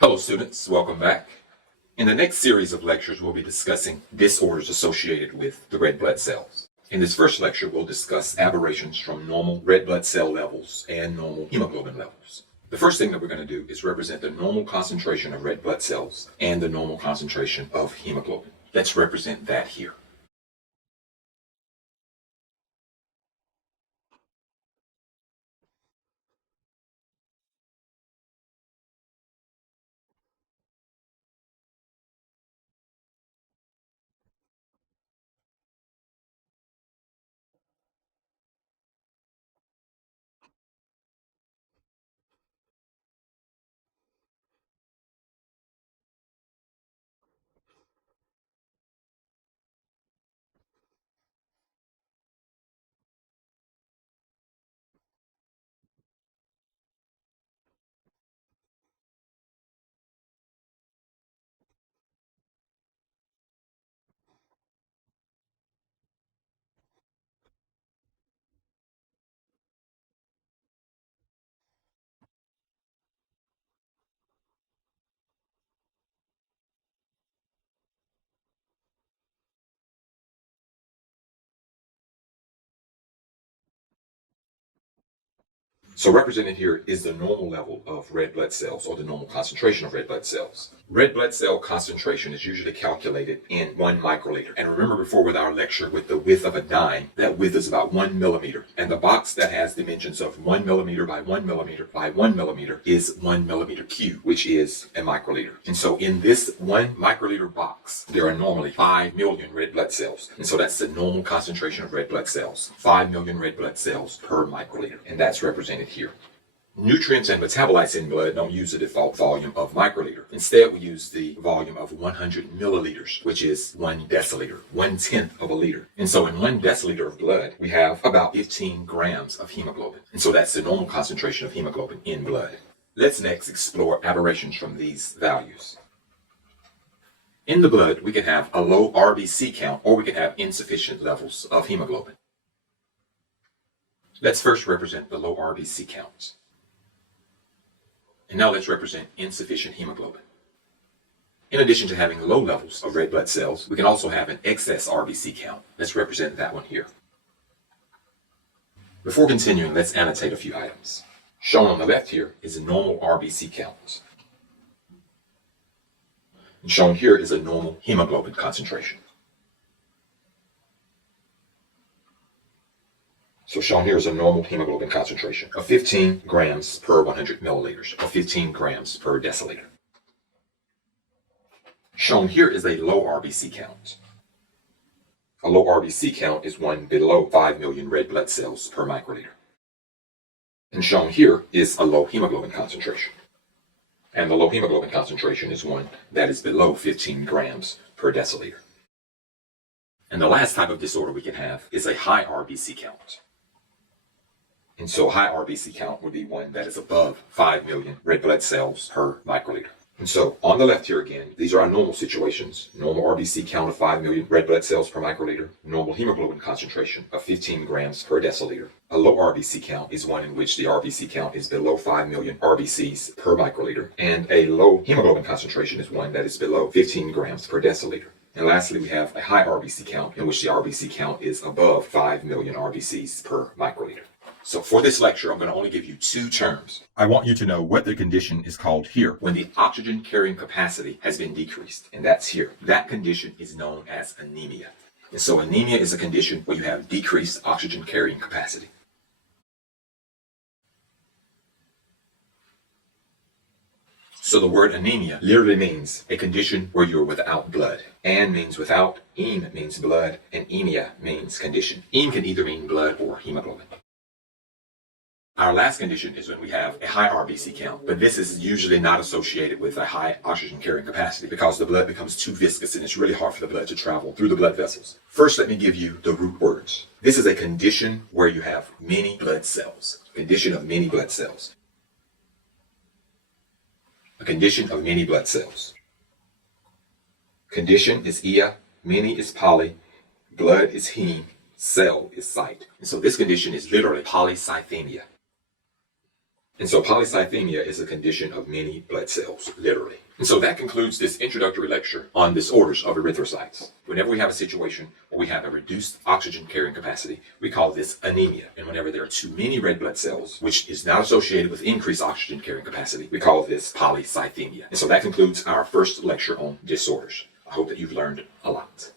Hello students, welcome back. In the next series of lectures, we'll be discussing disorders associated with the red blood cells. In this first lecture, we'll discuss aberrations from normal red blood cell levels and normal hemoglobin levels. The first thing that we're going to do is represent the normal concentration of red blood cells and the normal concentration of hemoglobin. Let's represent that here. So represented here is the normal level of red blood cells, or the normal concentration of red blood cells. Red blood cell concentration is usually calculated in 1 microliter. And remember before with our lecture with the width of a dime, that width is about 1 millimeter. And the box that has dimensions of 1 millimeter by 1 millimeter by 1 millimeter is 1 millimeter cubed, which is a microliter. And so in this 1 microliter box, there are normally 5 million red blood cells. And so that's the normal concentration of red blood cells. 5 million red blood cells per microliter. And that's represented here. Nutrients and metabolites in blood don't use the default volume of microliter. Instead, we use the volume of 100 milliliters, which is 1 deciliter, 1/10 of a liter. And so in 1 deciliter of blood, we have about 15 grams of hemoglobin. And so that's the normal concentration of hemoglobin in blood. Let's next explore aberrations from these values. In the blood, we can have a low RBC count, or we can have insufficient levels of hemoglobin. Let's first represent the low RBC count. And now let's represent insufficient hemoglobin. In addition to having low levels of red blood cells, we can also have an excess RBC count. Let's represent that one here. Before continuing, let's annotate a few items. Shown on the left here is a normal RBC count. And shown here is a normal hemoglobin concentration. So shown here is a normal hemoglobin concentration of 15 grams per 100 milliliters, or 15 grams per deciliter. Shown here is a low RBC count. A low RBC count is one below 5 million red blood cells per microliter. And shown here is a low hemoglobin concentration. And the low hemoglobin concentration is one that is below 15 grams per deciliter. And the last type of disorder we can have is a high RBC count. And so a high RBC count would be one that is above 5 million red blood cells per microliter. And so on the left here again, these are our normal situations. Normal RBC count of 5 million red blood cells per microliter. Normal hemoglobin concentration of 15 grams per deciliter. A low RBC count is one in which the RBC count is below 5 million RBCs per microliter. And a low hemoglobin concentration is one that is below 15 grams per deciliter. And lastly, we have a high RBC count in which the RBC count is above 5 million RBCs per microliter. So for this lecture, I'm going to only give you 2 terms. I want you to know what the condition is called here when the oxygen carrying capacity has been decreased, and that's here. That condition is known as anemia. And so anemia is a condition where you have decreased oxygen carrying capacity. So the word anemia literally means a condition where you're without blood. An means without, eme means blood, and emia means condition. Eme can either mean blood or hemoglobin. Our last condition is when we have a high RBC count, but this is usually not associated with a high oxygen carrying capacity because the blood becomes too viscous and it's really hard for the blood to travel through the blood vessels. First, let me give you the root words. This is a condition where you have many blood cells. Condition of many blood cells. A condition of many blood cells. Condition is ia, many is poly, blood is heme, cell is cyte. And so this condition is literally polycythemia. And so polycythemia is a condition of many blood cells, literally. And so that concludes this introductory lecture on disorders of erythrocytes. Whenever we have a situation where we have a reduced oxygen carrying capacity, we call this anemia. And whenever there are too many red blood cells, which is not associated with increased oxygen carrying capacity, we call this polycythemia. And so that concludes our first lecture on disorders. I hope that you've learned a lot.